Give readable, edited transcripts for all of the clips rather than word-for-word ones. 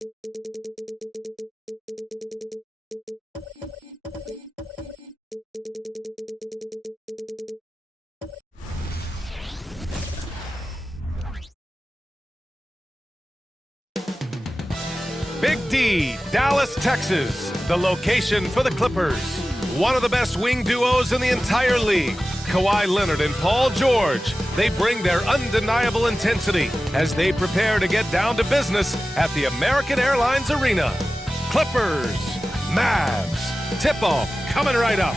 Big D, Dallas, Texas, the location for the Clippers. One of the best wing duos in the entire league. Kawhi Leonard and Paul George. They bring their undeniable intensity as they prepare to get down to business at the American Airlines Arena. Clippers, Mavs, tip-off coming right up.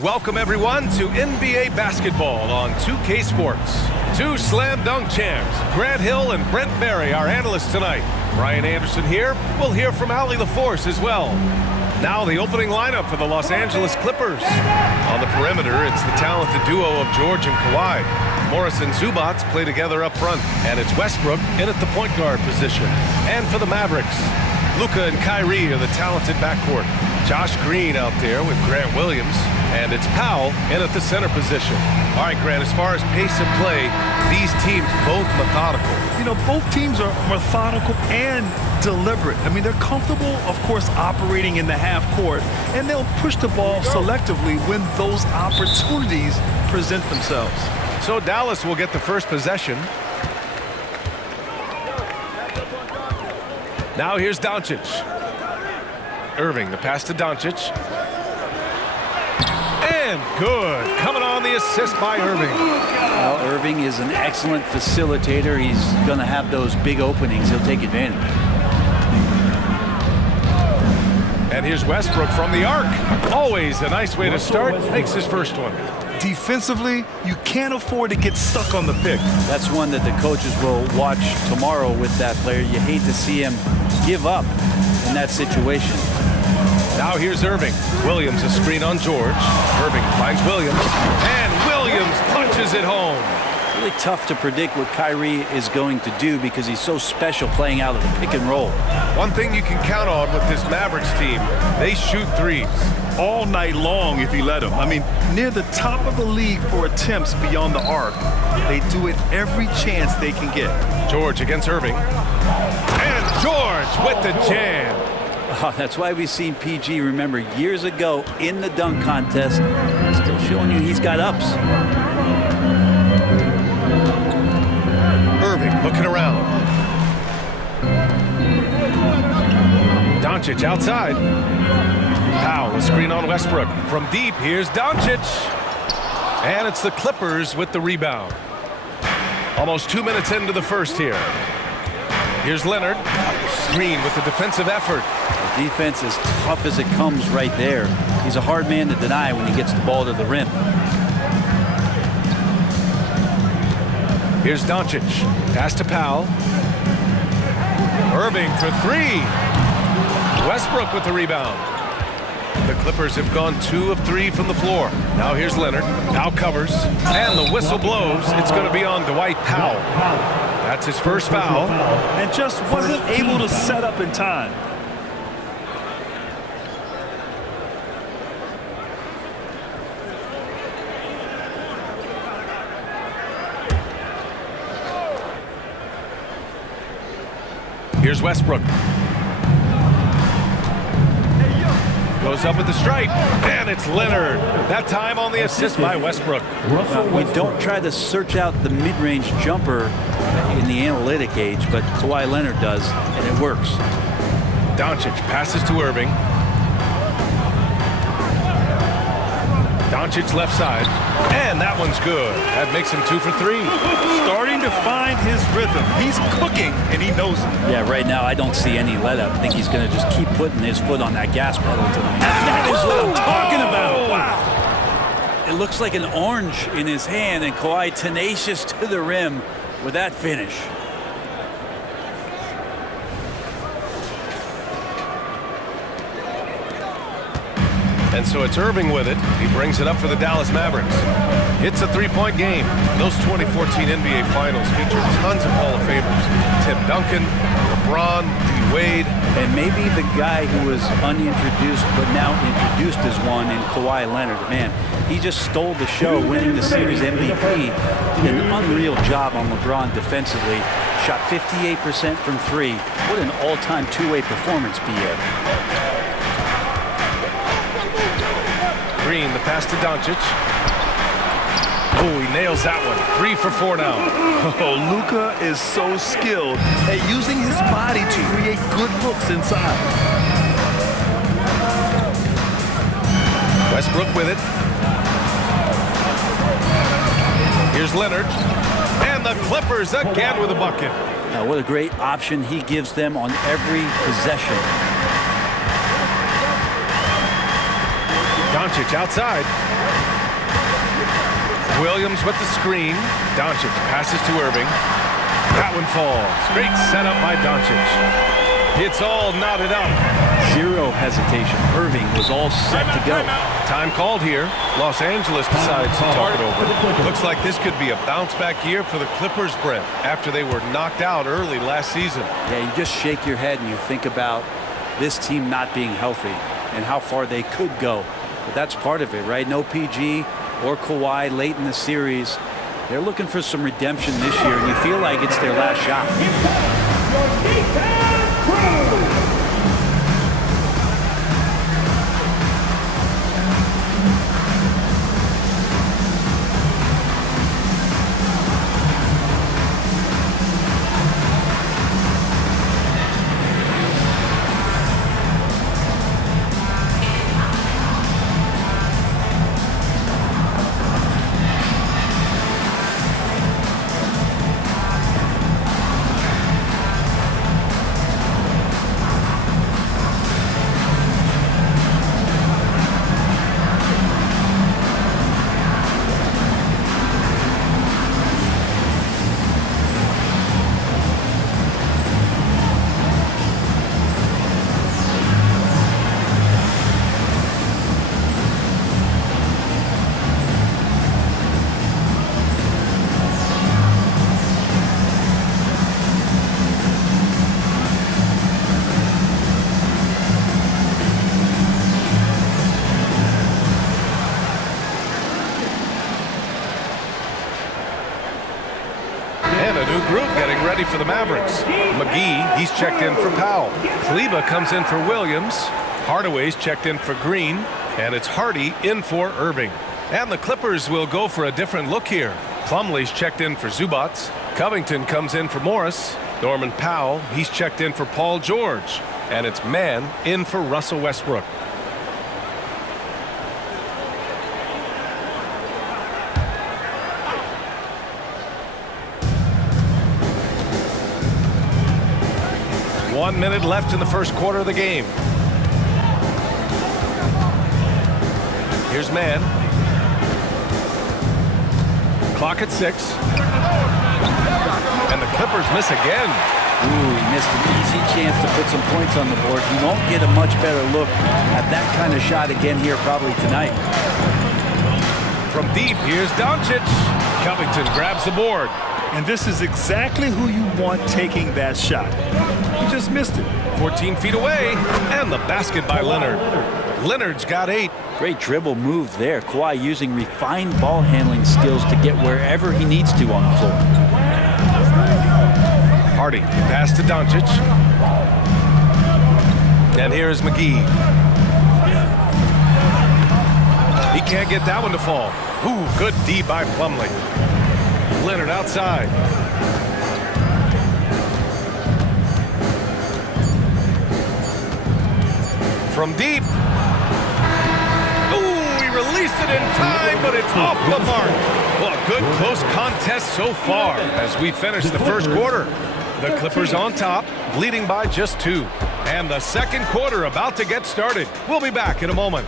Welcome, everyone, to NBA basketball on 2K Sports. Two slam dunk champs, Grant Hill and Brent Barry, our analysts tonight. Brian Anderson here. We'll hear from Allie LaForce as well. Now the opening lineup for the Los Angeles Clippers. On the perimeter, it's the talented duo of George and Kawhi. Morris and Zubats play together up front, and it's Westbrook in at the point guard position. And for the Mavericks, Luka and Kyrie are the talented backcourt. Josh Green out there with Grant Williams, and it's Powell in at the center position. All right, Grant, as far as pace of play, these teams both methodical. You know, both teams are methodical and deliberate. I mean, they're comfortable, of course, operating in the half court, and they'll push the ball selectively when those opportunities present themselves. So Dallas will get the first possession. Now here's Doncic. Irving, the pass to Doncic. And good. Coming on the assist by Irving. Well, Irving is an excellent facilitator. He's going to have those big openings. He'll take advantage. And here's Westbrook from the arc. Always a nice way to start. Makes his first one. Defensively, you can't afford to get stuck on the pick. That's one that the coaches will watch tomorrow with that player. You hate to see him give up in that situation. Now here's Irving. Williams a screen on George. Irving finds Williams. And Williams punches it home. Really tough to predict what Kyrie is going to do because he's so special playing out of the pick and roll. One thing you can count on with this Mavericks team, they shoot threes. All night long if he let them. I mean, near the top of the league for attempts beyond the arc. They do it every chance they can get. George against Irving. And George with the jam. Oh, that's why we've seen PG, remember, years ago in the dunk contest, still showing you he's got ups. Irving looking around. Doncic outside. Powell, a screen on Westbrook. From deep, here's Doncic. And it's the Clippers with the rebound. Almost 2 minutes into the first here. Here's Leonard. Green with the defensive effort. The defense is tough as it comes right there. He's a hard man to deny when he gets the ball to the rim. Here's Doncic. Pass to Powell. Irving for three. Westbrook with the rebound. The Clippers have gone 2 of 3 from the floor. Now here's Leonard. Now covers. And the whistle blows. It's going to be on Dwight Powell. That's his first foul. And just wasn't able to set up in time. Here's Westbrook. Goes up at the stripe, and it's Leonard. That time on the assist by Westbrook. We don't try to search out the mid-range jumper in the analytic age, but Kawhi Leonard does, and it works. Doncic passes to Irving. Doncic left side, and that one's good. That makes him 2 for 3. Starting to find his rhythm. He's cooking, and he knows it. Yeah, right now I don't see any let-up. I think he's going to just keep putting his foot on that gas pedal to the. That is what I'm talking about. Wow. It looks like an orange in his hand, and Kawhi tenacious to the rim with that finish. And so it's Irving with it. He brings it up for the Dallas Mavericks. It's a three-point game. Those 2014 NBA Finals featured tons of Hall of Famers. Tim Duncan, LeBron, D. Wade. And maybe the guy who was unintroduced but now introduced as one in Kawhi Leonard. Man, he just stole the show, winning the series MVP. Did an unreal job on LeBron defensively. Shot 58% from three. What an all-time two-way performance, Pierre. Green, the pass to Doncic. Oh, he nails that one. 3 for 4 now. Oh, Luka is so skilled at using his body to create good looks inside. Westbrook with it. Here's Leonard. And the Clippers again with a bucket. Now, what a great option he gives them on every possession. Doncic outside. Williams with the screen. Doncic passes to Irving. That one falls. Great setup by Doncic. It's all knotted up. Zero hesitation. Irving was all set to go. Time called here. Los Angeles decides to talk it over. Looks like this could be a bounce-back year for the Clippers, Brent, after they were knocked out early last season. Yeah, you just shake your head and you think about this team not being healthy and how far they could go. But that's part of it, right? No PG or Kawhi late in the series. They're looking for some redemption this year, and you feel like it's their last shot. Group getting ready for the Mavericks. McGee, he's checked in for Powell. Kleba comes in for Williams. Hardaway's checked in for Green. And it's Hardy in for Irving. And the Clippers will go for a different look here. Plumlee's checked in for Zubats. Covington comes in for Morris. Norman Powell, he's checked in for Paul George. And it's Mann in for Russell Westbrook. One minute left in the first quarter of the game. Here's Mann. Clock at 6. And the Clippers miss again. Ooh, he missed an easy chance to put some points on the board. He won't get a much better look at that kind of shot again here probably tonight. From deep, here's Doncic. Covington grabs the board. And this is exactly who you want taking that shot. He just missed it. 14 feet away, and the basket by Leonard. Leonard's got 8. Great dribble move there. Kawhi using refined ball handling skills to get wherever he needs to on the floor. Hardy, pass to Doncic. And here's McGee. He can't get that one to fall. Ooh, good D by Plumlee. Leonard outside. From deep. Ooh, he released it in time, but it's off the mark. Well, a good close contest so far as we finish the first quarter. The Clippers on top, leading by just 2. And the second quarter about to get started. We'll be back in a moment.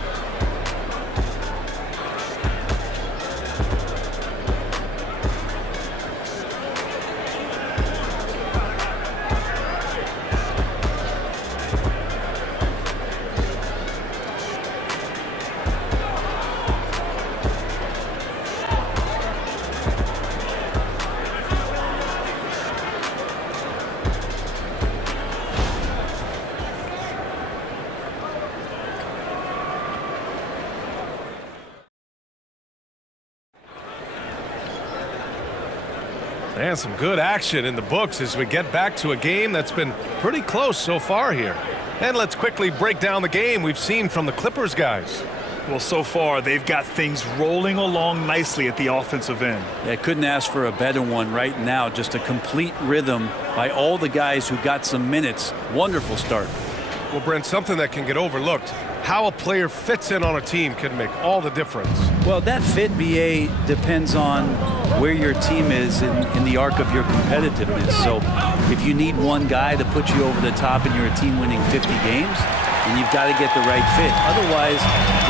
And some good action in the books as we get back to a game that's been pretty close so far here. And let's quickly break down the game we've seen from the Clippers guys. Well, so far, they've got things rolling along nicely at the offensive end. Yeah, couldn't ask for a better one right now. Just a complete rhythm by all the guys who got some minutes. Wonderful start. Well, Brent, something that can get overlooked. How a player fits in on a team can make all the difference. Well, that fit, BA, depends on where your team is in the arc of your competitiveness. So if you need one guy to put you over the top and you're a team winning 50 games, then you've got to get the right fit. Otherwise,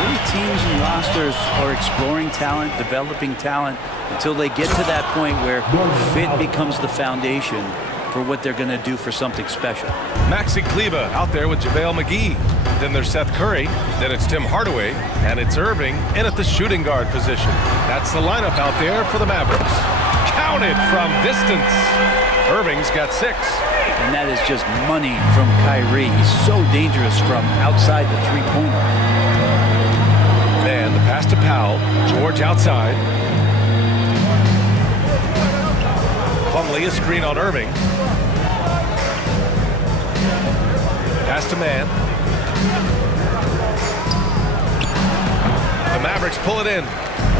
really teams and rosters are exploring talent, developing talent, until they get to that point where fit becomes the foundation for what they're going to do for something special. Maxi Kleber out there with JaVale McGee. Then there's Seth Curry. Then it's Tim Hardaway. And it's Irving in at the shooting guard position. That's the lineup out there for the Mavericks. Counted from distance. Irving's got 6. And that is just money from Kyrie. He's so dangerous from outside the three-pointer. And the pass to Powell. George outside. Plumlee, a screen on Irving. Pass to Man. The Mavericks pull it in.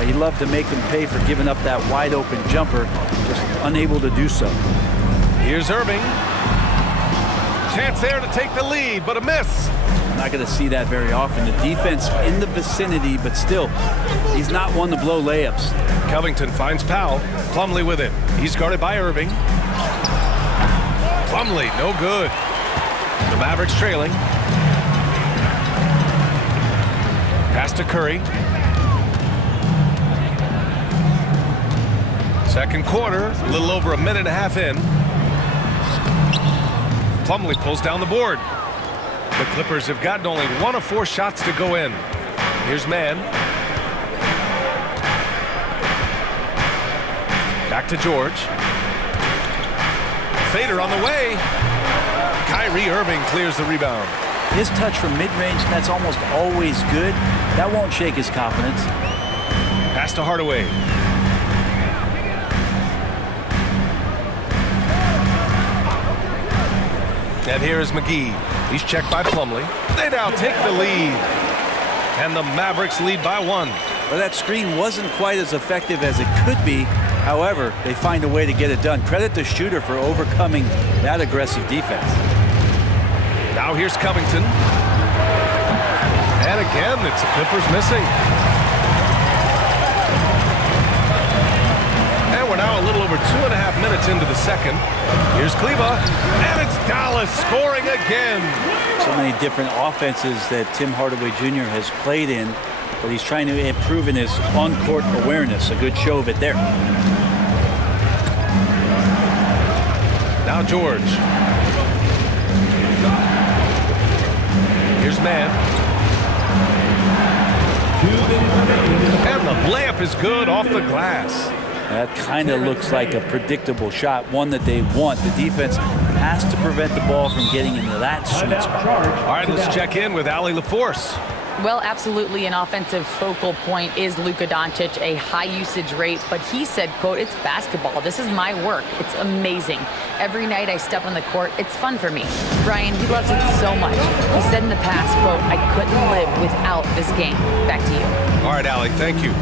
He'd love to make them pay for giving up that wide-open jumper, just unable to do so. Here's Irving. Chance there to take the lead, but a miss. Not going to see that very often. The defense in the vicinity, but still, he's not one to blow layups. Covington finds Powell. Plumlee with it. He's guarded by Irving. Plumlee, no good. The Mavericks trailing. Pass to Curry. Second quarter, a little over a minute and a half in. Plumlee pulls down the board. The Clippers have gotten only 1 of 4 shots to go in. Here's Man. Back to George. Fader on the way. Kyrie Irving clears the rebound. His touch from mid-range, that's almost always good. That won't shake his confidence. Pass to Hardaway. And here's McGee. He's checked by Plumlee. They now take the lead. And the Mavericks lead by 1. Well, that screen wasn't quite as effective as it could be. However, they find a way to get it done. Credit the shooter for overcoming that aggressive defense. Now here's Covington. And again, it's the Clippers missing. And we're now a little over 2.5 minutes into the second. Here's Kleber. And it's Dallas scoring again. So many different offenses that Tim Hardaway Jr. has played in, but he's trying to improve in his on-court awareness. A good show of it there. Now George. Here's Man. And the layup is good off the glass. That kind of looks like a predictable shot, one that they want. The defense has to prevent the ball from getting into that sweet spot. All right, let's check in with Allie LaForce. Well, absolutely an offensive focal point is Luka Doncic, a high usage rate, but he said, quote, "It's basketball. This is my work. It's amazing. Every night I step on the court, it's fun for me." Brian, he loves it so much. He said in the past, quote, "I couldn't live without this game." Back to you. All right, Allie, thank you.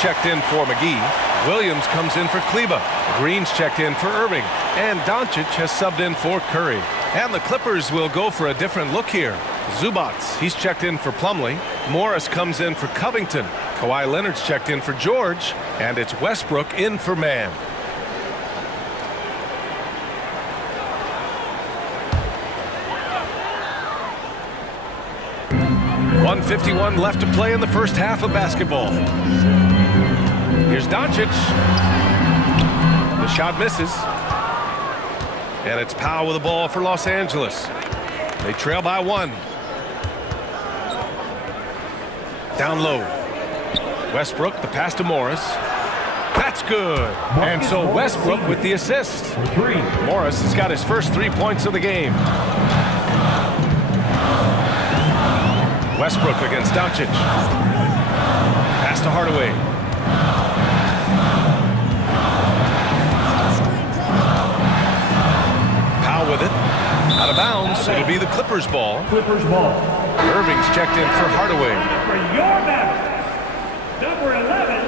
checked in for McGee. Williams comes in for Kleba. Green's checked in for Irving. And Doncic has subbed in for Curry. And the Clippers will go for a different look here. Zubats, he's checked in for Plumlee. Morris comes in for Covington. Kawhi Leonard's checked in for George. And it's Westbrook in for Mann. .151 left to play in the first half of basketball. Here's Doncic. The shot misses. And it's Powell with the ball for Los Angeles. They trail by 1. Down low. Westbrook, the pass to Morris. That's good. And so Westbrook with the assist. Morris has got his first 3 points of the game. Westbrook against Doncic. Pass to Hardaway. Powell with it. Out of bounds. It'll be the Clippers ball. Irving's checked in for Hardaway. For your Mavericks, number 11,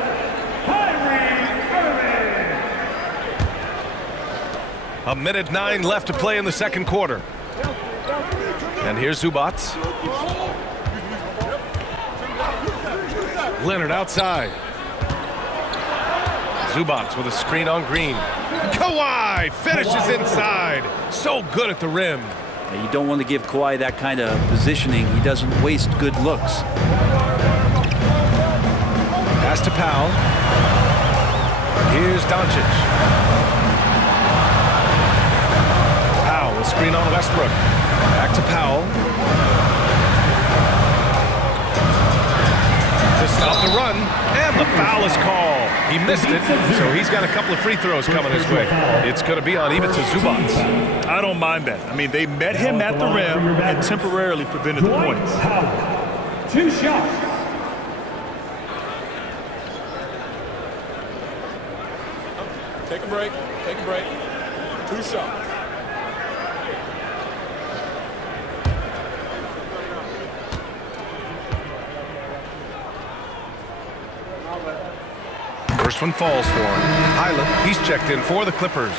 Irving. 1:09 left to play in the second quarter. And here's Zubats. Leonard outside. Zubats with a screen on Green. Kawhi finishes inside. So good at the rim. You don't want to give Kawhi that kind of positioning. He doesn't waste good looks. Pass to Powell. Here's Doncic. Powell will screen on Westbrook. Back to Powell. To stop the run, and the foul is called. He missed it, so he's got a couple of free throws coming his way. It's going to be on Ivica Zubats. I don't mind that. I mean, they met him at the rim and temporarily prevented the points. 2 shots. Take a break. Take a break. 2 shots. First one falls for him. Highland, he's checked in for the Clippers.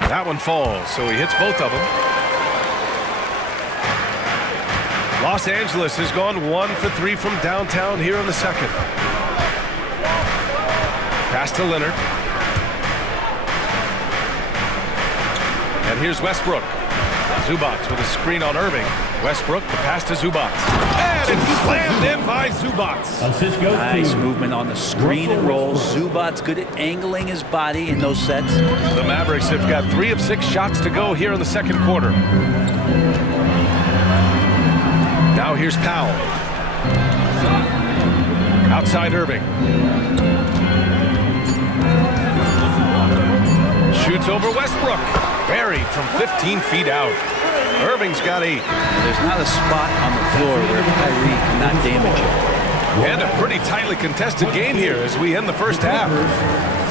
That one falls, so he hits both of them. Los Angeles has gone 1 for 3 from downtown here in the second. Pass to Leonard. And here's Westbrook. Zubats with a screen on Irving. Westbrook, the pass to Zubats. And it's slammed in by Zubats. Nice movement on the screen and roll. Zubats good at angling his body in those sets. The Mavericks have got 3 of 6 shots to go here in the second quarter. Now here's Powell. Outside Irving. Shoots over Westbrook. Buried from 15 feet out. Irving's got 8. There's not a spot on the floor where Kyrie cannot damage it. And a pretty tightly contested game here as we end the first half.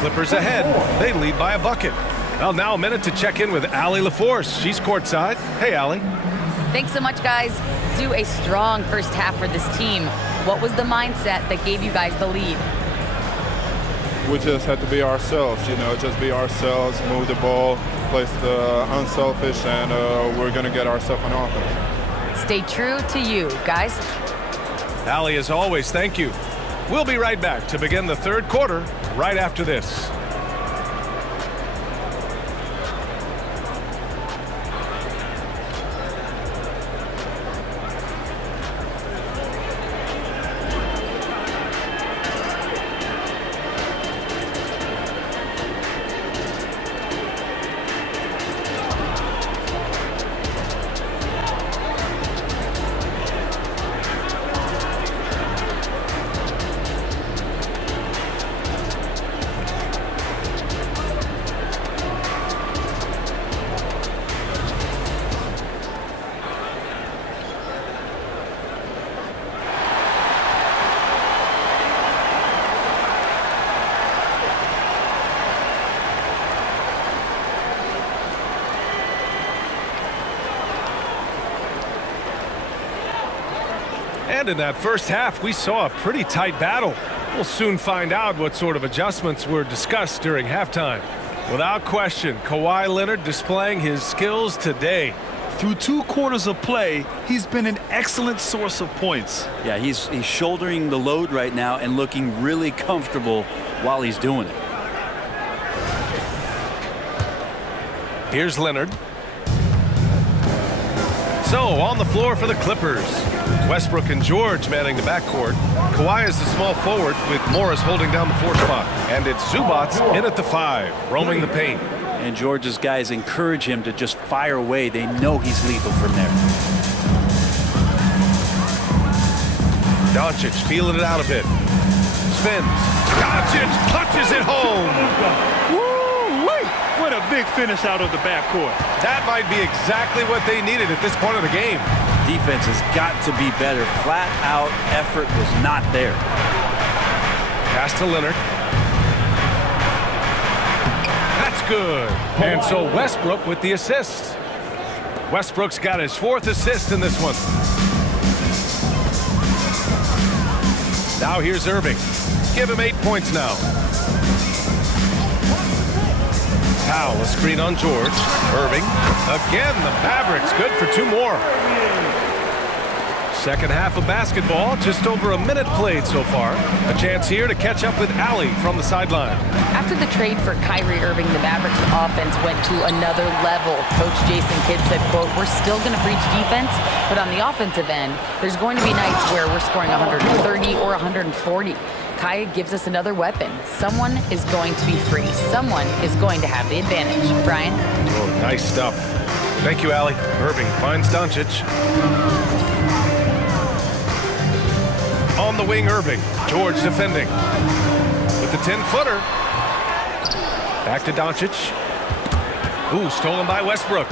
Clippers ahead. They lead by a bucket. Well, now a minute to check in with Allie LaForce. She's courtside. Hey, Allie. Thanks so much, guys. Zoo, a strong first half for this team. What was the mindset that gave you guys the lead? We just had to be ourselves, just be ourselves, move the ball, play the unselfish, and we're going to get ourselves an offense. Stay true to you, guys. Allie, as always, thank you. We'll be right back to begin the third quarter right after this. And in that first half, we saw a pretty tight battle. We'll soon find out what sort of adjustments were discussed during halftime. Without question, Kawhi Leonard displaying his skills today. Through 2 quarters of play, he's been an excellent source of points. Yeah, he's shouldering the load right now and looking really comfortable while he's doing it. Here's Leonard. So, on the floor for the Clippers. Westbrook and George manning the backcourt. Kawhi is the small forward with Morris holding down the 4 spot. And it's Zubats in at the 5, roaming the paint. And George's guys encourage him to just fire away. They know he's lethal from there. Doncic feeling it out a bit. Spins. Doncic punches it home. Woo-wee! What a big finish out of the backcourt. That might be exactly what they needed at this point of the game. Defense has got to be better. Flat out effort was not there. Pass to Leonard. That's good. And so Westbrook with the assist. Westbrook's got his 4th assist in this one. Now here's Irving. Give him 8 points now. Powell, a screen on George. Irving. Again, the Mavericks good for 2 more. Second half of basketball, just over a minute played so far. A chance here to catch up with Allie from the sideline. After the trade for Kyrie Irving, the Mavericks offense went to another level. Coach Jason Kidd said, quote, "We're still going to preach defense, but on the offensive end, there's going to be nights where we're scoring 130 or 140. Kai gives us another weapon. Someone is going to be free. Someone is going to have the advantage." Brian? Oh, nice stuff. Thank you, Allie. Irving finds Doncic. On the wing, Irving. George defending. With the 10-footer. Back to Doncic. Ooh, stolen by Westbrook.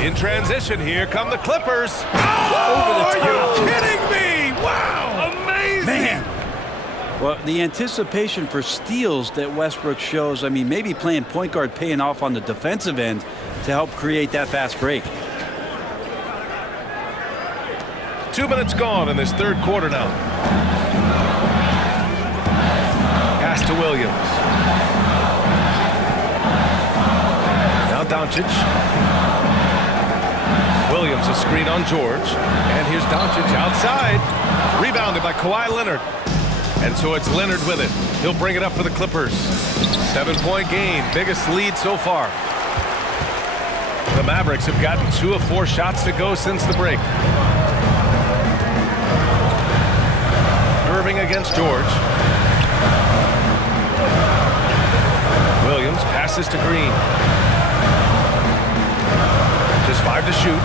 In transition, here come the Clippers. Oh, are you kidding me? Wow, amazing. Man. Well, the anticipation for steals that Westbrook shows, I mean, maybe playing point guard paying off on the defensive end to help create that fast break. 2 minutes gone in this third quarter now. Pass to Williams. Now Doncic. Williams a screen on George. And here's Doncic outside. Rebounded by Kawhi Leonard. And so it's Leonard with it. He'll bring it up for the Clippers. 7-point game. Biggest lead so far. The Mavericks have gotten 2 of 4 shots to go since the break. Irving against George. Williams passes to Green. Just 5 to shoot.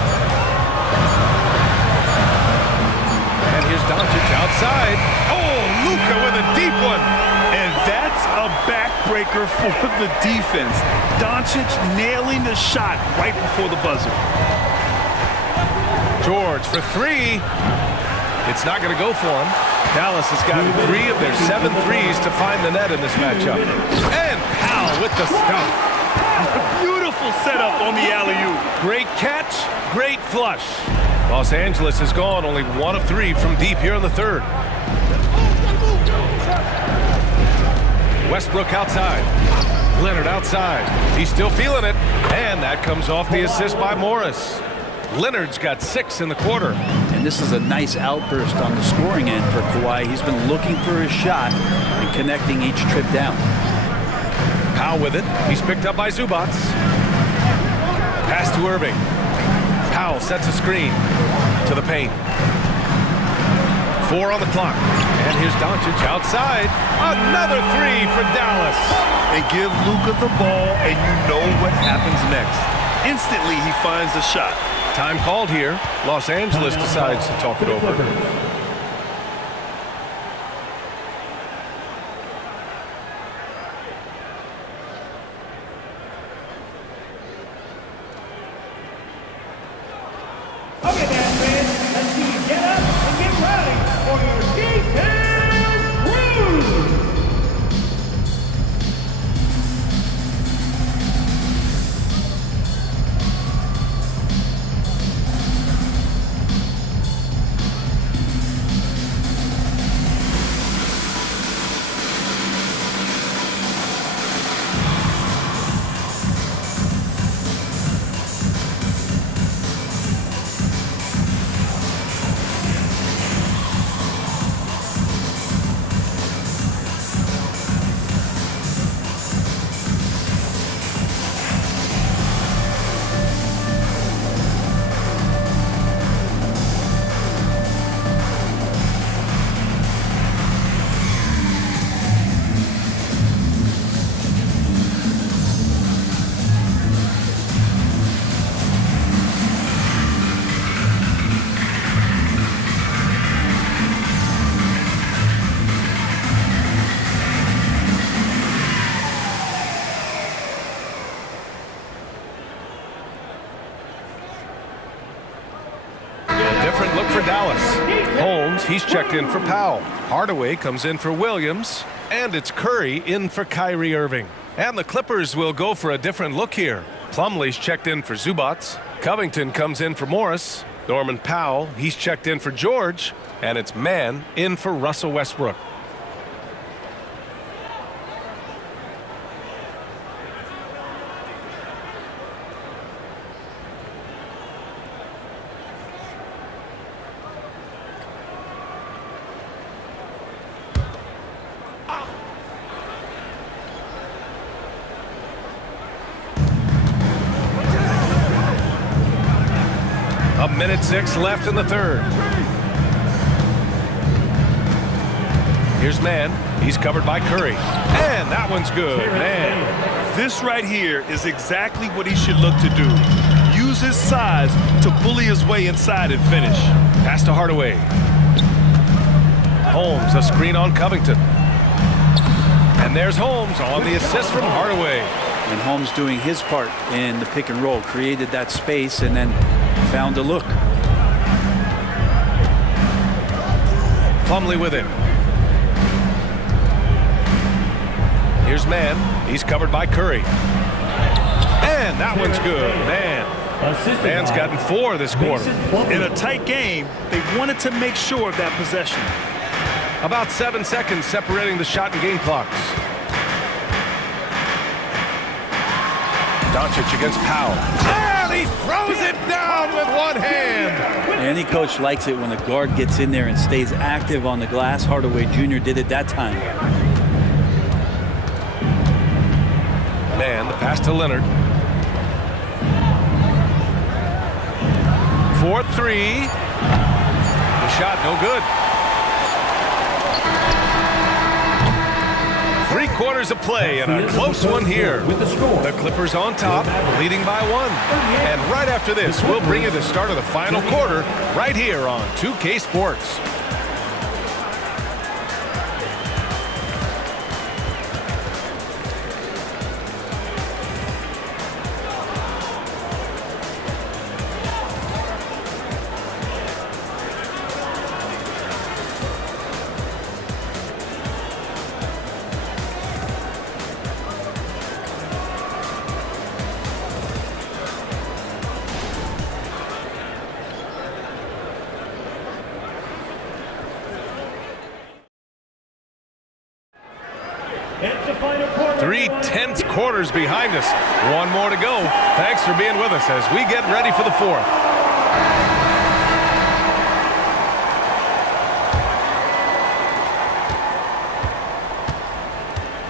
And here's Doncic outside. Oh, Luka with a deep one. And that's a backbreaker for the defense. Doncic nailing the shot right before the buzzer. George for 3. It's not going to go for him. Dallas has gotten 3 of their 7 threes to find the net in this matchup. And Powell with the stuff. Beautiful setup on the alley-oop. Great catch, great flush. Los Angeles has gone only 1 of 3 from deep here in the third. Westbrook outside. Leonard outside. He's still feeling it. And that comes off the assist by Morris. Leonard's got 6 in the quarter. And this is a nice outburst on the scoring end for Kawhi. He's been looking for his shot and connecting each trip down. Powell with it. He's picked up by Zubats. Pass to Irving. Powell sets a screen to the paint. 4 on the clock. And here's Doncic outside. Another 3 for Dallas. And give Luka the ball, and you know what happens next. Instantly, he finds the shot. Time called here. Los Angeles decides to talk it over. Okay, then, fans, let's see you get up and get ready for your defense cruise. look for Dallas. Holmes, he's checked in for Powell. Hardaway comes in for Williams. And it's Curry in for Kyrie Irving. And the Clippers will go for a different look here. Plumlee's checked in for Zubats. Covington comes in for Morris. Norman Powell, he's checked in for George. And it's Mann in for Russell Westbrook. A minute 6 left in the third. Here's Mann. He's covered by Curry. And that one's good. Man. This right here is exactly what he should look to do. Use his size to bully his way inside and finish. Pass to Hardaway. Holmes, a screen on Covington. And there's Holmes on the assist from Hardaway. And Holmes doing his part in the pick and roll, created that space and then found a look. Plumlee with him. Here's Mann. He's covered by Curry. And that one's good. Mann's gotten 4 this quarter. In a tight game, they wanted to make sure of that possession. About 7 seconds separating the shot and game clocks. Doncic against Powell. And he throws it down with one hand. Any coach likes it when the guard gets in there and stays active on the glass. Hardaway Jr. did it that time. Mann, the pass to Leonard. 4-3. The shot no good. 3 quarters of play and a close one here. The Clippers on top, leading by 1. And right after this, we'll bring you the start of the final quarter right here on 2K Sports. It's the final quarter. 3 tense quarters behind us. 1 more to go. Thanks for being with us as we get ready for the 4th.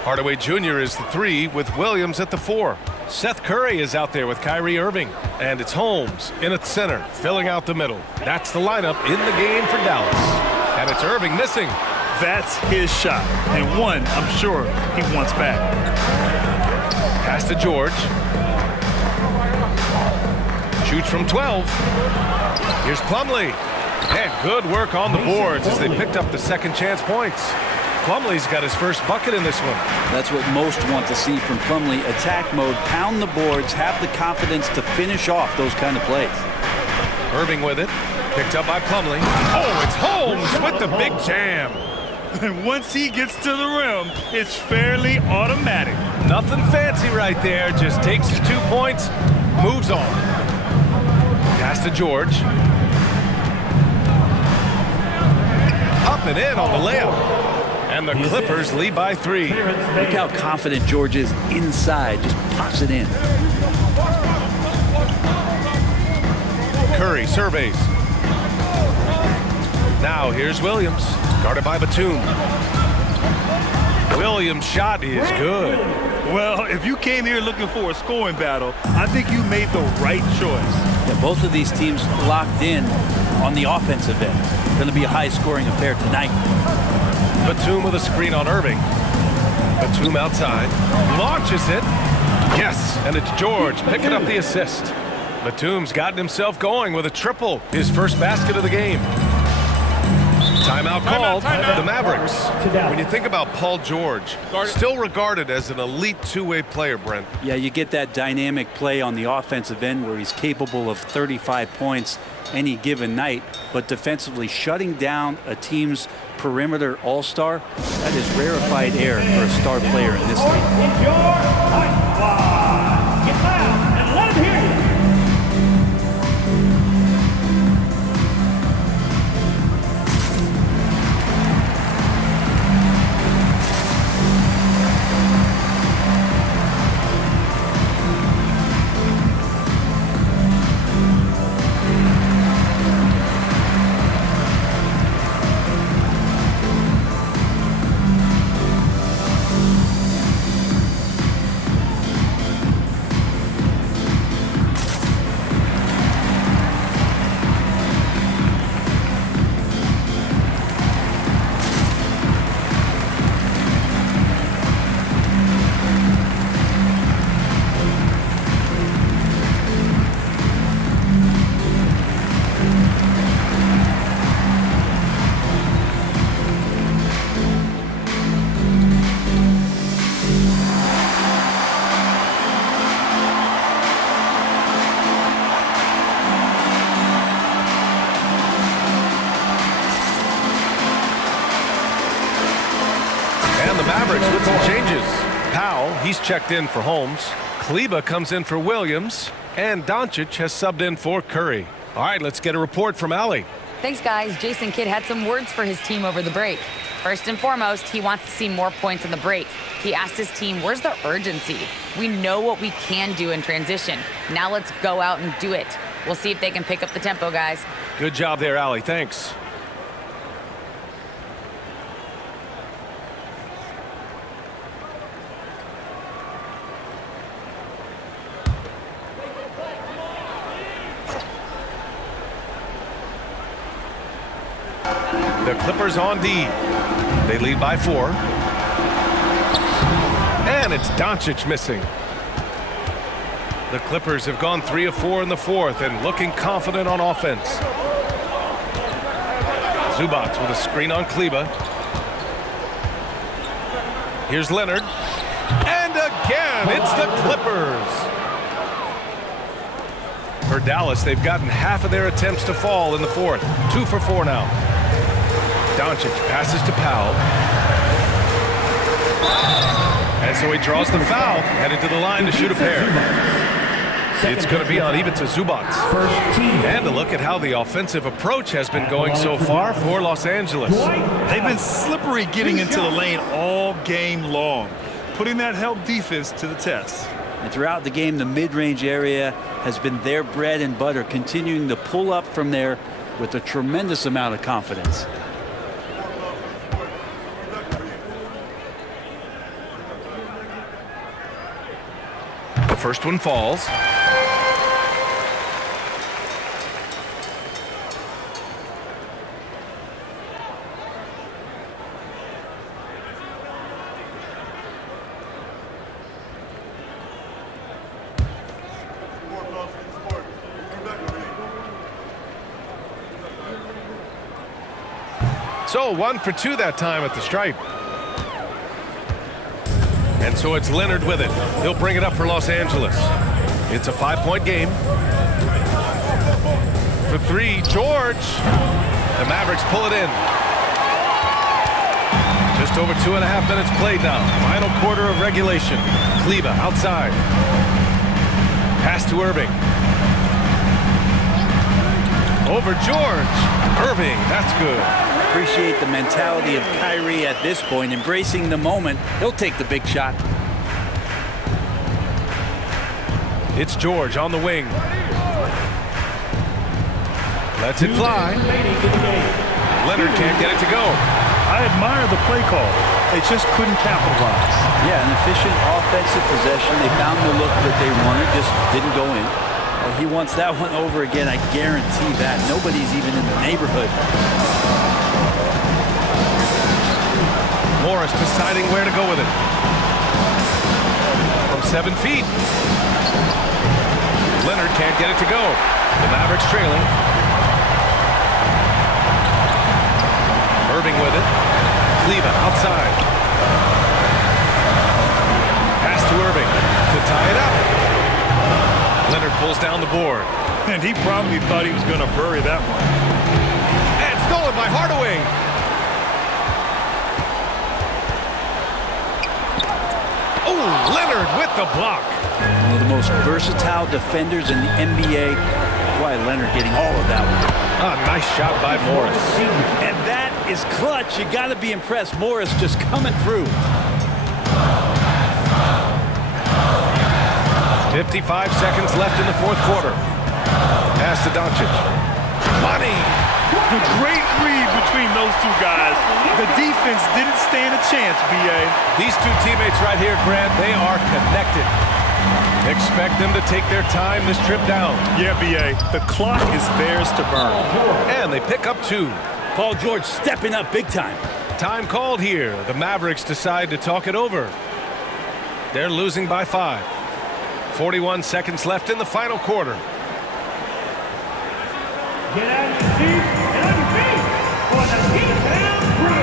Hardaway Jr. is the 3 with Williams at the 4. Seth Curry is out there with Kyrie Irving. And it's Holmes in at center, filling out the middle. That's the lineup in the game for Dallas. And it's Irving missing. That's his shot, and one I'm sure he wants back. Pass to George. Shoots from 12. Here's Plumlee. And good work on the boards as they picked up the second chance points. Plumlee's got his first bucket in this one. That's what most want to see from Plumlee. Attack mode, pound the boards, have the confidence to finish off those kind of plays. Irving with it. Picked up by Plumlee. Oh, it's Holmes with the big jam. And once he gets to the rim, it's fairly automatic. Nothing fancy right there. Just takes his 2 points, moves on. Pass to George. Up and in on the layup. And the Clippers lead by 3. Look how confident George is inside. Just pops it in. Curry surveys. Now here's Williams. Guarded by Batum. Williams' shot is good. Well, if you came here looking for a scoring battle, I think you made the right choice. Yeah, both of these teams locked in on the offensive end. Going to be a high-scoring affair tonight. Batum with a screen on Irving. Batum outside. Launches it. Yes, and it's George picking up the assist. Batum's gotten himself going with a triple. His first basket of the game. Timeout called. The Mavericks. When you think about Paul George, still regarded as an elite 2-way player, Brent. Yeah, you get that dynamic play on the offensive end where he's capable of 35 points any given night, but defensively shutting down a team's perimeter all-star, that is rarefied air for a star player in this league. It's your Life Squad. Get loud and let them hear you. And the Mavericks with some changes. Powell, he's checked in for Holmes. Kleba comes in for Williams. And Doncic has subbed in for Curry. All right, let's get a report from Allie. Thanks, guys. Jason Kidd had some words for his team over the break. First and foremost, he wants to see more points in the break. He asked his team, where's the urgency? We know what we can do in transition. Now let's go out and do it. We'll see if they can pick up the tempo, guys. Good job there, Allie. Thanks. The Clippers on D. They lead by 4. And it's Doncic missing. The Clippers have gone 3 of 4 in the fourth and looking confident on offense. Zubac with a screen on Kleba. Here's Leonard. And again, it's the Clippers. For Dallas, they've gotten half of their attempts to fall in the fourth. 2 for 4 now. Doncic passes to Powell. And so he draws the foul, headed to the line to shoot a pair. It's going to be on even to Zubac. And a look at how the offensive approach has been going so far for Los Angeles. They've been slippery getting into the lane all game long, putting that help defense to the test. And throughout the game, the mid-range area has been their bread and butter, continuing to pull up from there with a tremendous amount of confidence. The first one falls. So 1 for 2 that time at the stripe. And so it's Leonard with it. He'll bring it up for Los Angeles. It's a 5-point game. For 3, George. The Mavericks pull it in. Just over 2.5 minutes played now. Final quarter of regulation. Kleba outside. Pass to Irving. Over George. Irving, that's good. Appreciate the mentality of Kyrie at this point, embracing the moment. He'll take the big shot. It's George on the wing. Lets it fly. Leonard can't get it to go. I admire the play call. They just couldn't capitalize. Yeah, an efficient offensive possession. They found the look that they wanted, just didn't go in. Well, he wants that one over again, I guarantee that. Nobody's even in the neighborhood. Morris deciding where to go with it. From 7 feet. Leonard can't get it to go. The Mavericks trailing. Irving with it. Kleba outside. Pass to Irving to tie it up. Leonard pulls down the board. And he probably thought he was going to bury that one. And stolen by Hardaway. Oh, Leonard with the block. One of the most versatile defenders in the NBA. Why Leonard getting all of that one. Nice shot by Morris. And that is clutch. You got to be impressed. Morris just coming through. 55 seconds left in the fourth quarter. Pass to Doncic. Money. A great read between those two guys. The defense didn't stand a chance, B.A. These two teammates right here, Grant, they are connected. Expect them to take their time this trip down. Yeah, B.A. The clock is theirs to burn. And they pick up 2. Paul George stepping up big time. Time called here. The Mavericks decide to talk it over. They're losing by 5. 41 seconds left in the final quarter. Get out of your seats and on your feet for the T-Town Crew.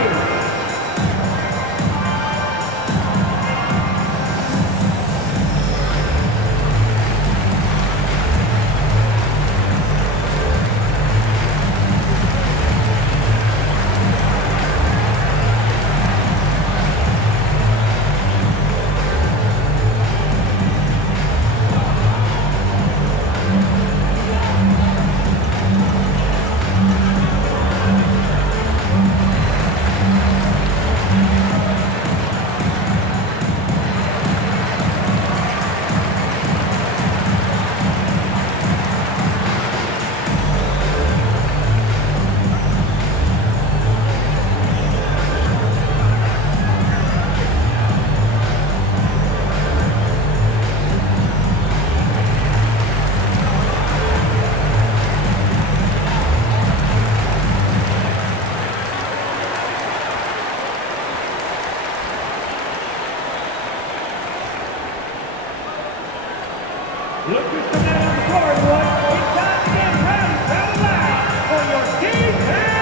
Look who's coming out on the floor, everyone. It's time to get ready to live for your T-Town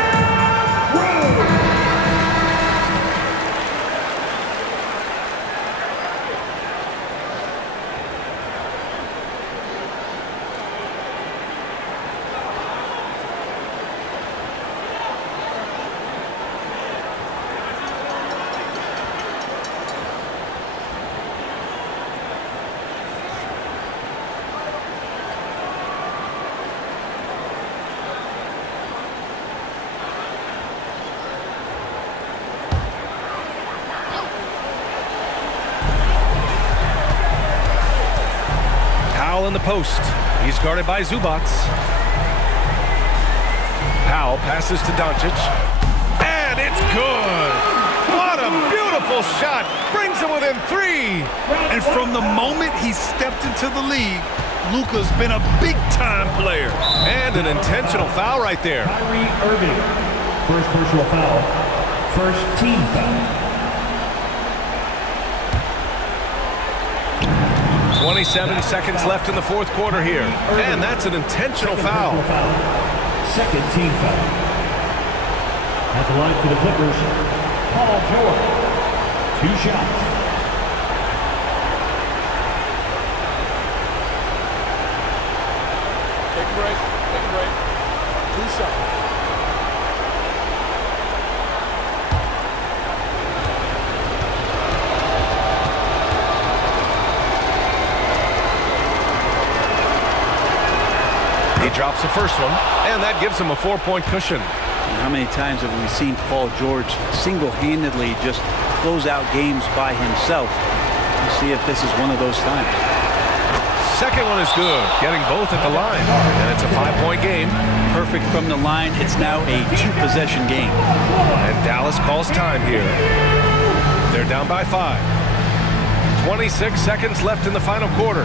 Crew. In the post. He's guarded by Zubats. Powell passes to Doncic. And it's good. What a beautiful shot. Brings him within 3. And from the moment he stepped into the league, Luka's been a big-time player. And an intentional foul right there. Kyrie Irving. First personal foul. First team foul. 27 seconds left in the fourth quarter here. And that's an intentional foul. Second team foul. At the line for the Clippers, Paul George. 2 shots. Take a break. Take a break. 2 shots. He drops the first one, and that gives him a 4-point cushion. And how many times have we seen Paul George single-handedly just close out games by himself? We'll see if this is one of those times. Second one is good, getting both at the line, and it's a 5-point game. Perfect from the line. It's now a 2-possession game. And Dallas calls time here. They're down by 5. 26 seconds left in the final quarter.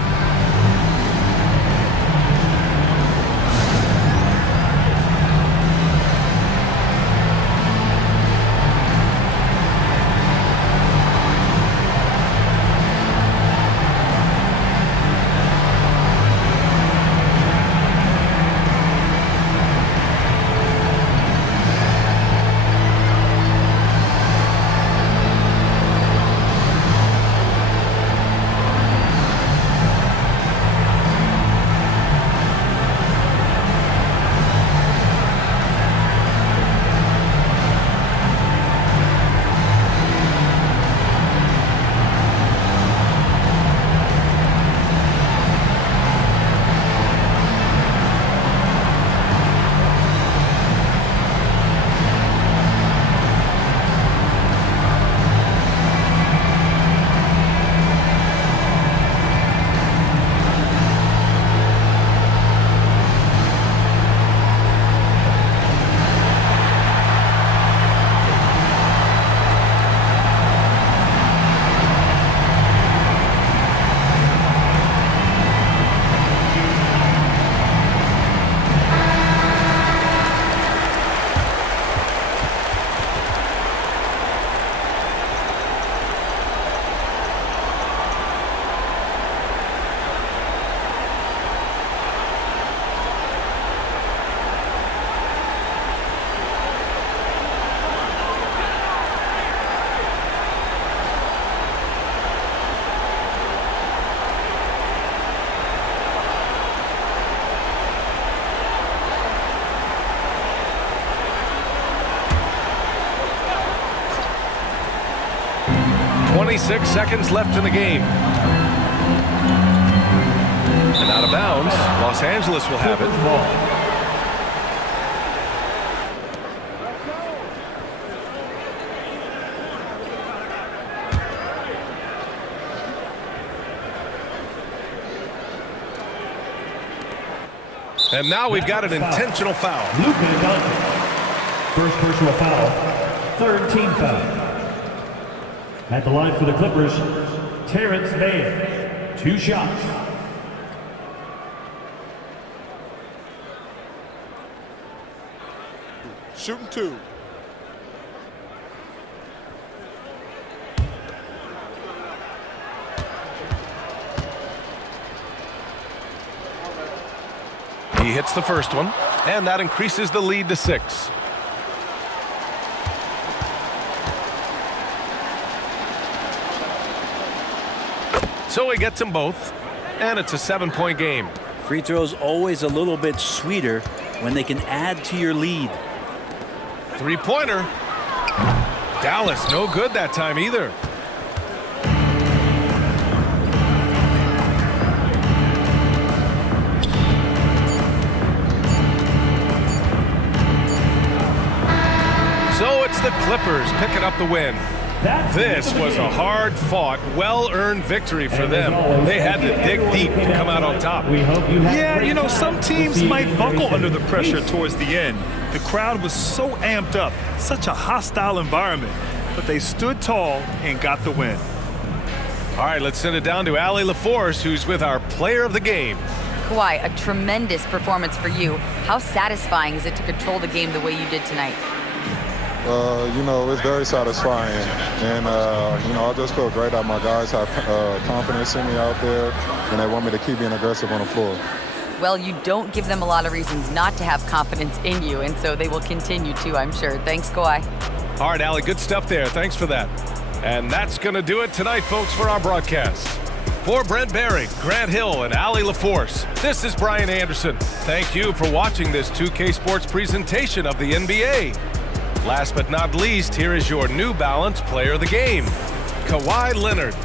26 seconds left in the game. And out of bounds, Los Angeles will have it. And now we've got an intentional foul. Luka Doncic. First personal foul. Third team foul. At the line for the Clippers, Terrence Mann. 2 shots. Shooting 2. He hits the first one, and that increases the lead to 6. So he gets them both, and it's a 7-point game. Free throws always a little bit sweeter when they can add to your lead. Three-pointer. Dallas, no good that time either. So it's the Clippers picking up the win. This was a hard-fought, well-earned victory for them. They had to dig deep to come out on top. Yeah, you know, some teams might buckle under the pressure towards the end. The crowd was so amped up, such a hostile environment, but they stood tall and got the win. All right, let's send it down to Allie LaForce, who's with our player of the game. Kawhi, a tremendous performance for you. How satisfying is it to control the game the way you did tonight? You know, it's very satisfying. And, you know, I just feel great that my guys have confidence in me out there, and they want me to keep being aggressive on the floor. Well, you don't give them a lot of reasons not to have confidence in you, and so they will continue to, I'm sure. Thanks, Kawhi. All right, Allie, good stuff there. Thanks for that. And that's going to do it tonight, folks, for our broadcast. For Brent Barry, Grant Hill, and Allie LaForce, this is Brian Anderson. Thank you for watching this 2K Sports presentation of the NBA. Last but not least, here is your New Balance player of the game, Kawhi Leonard.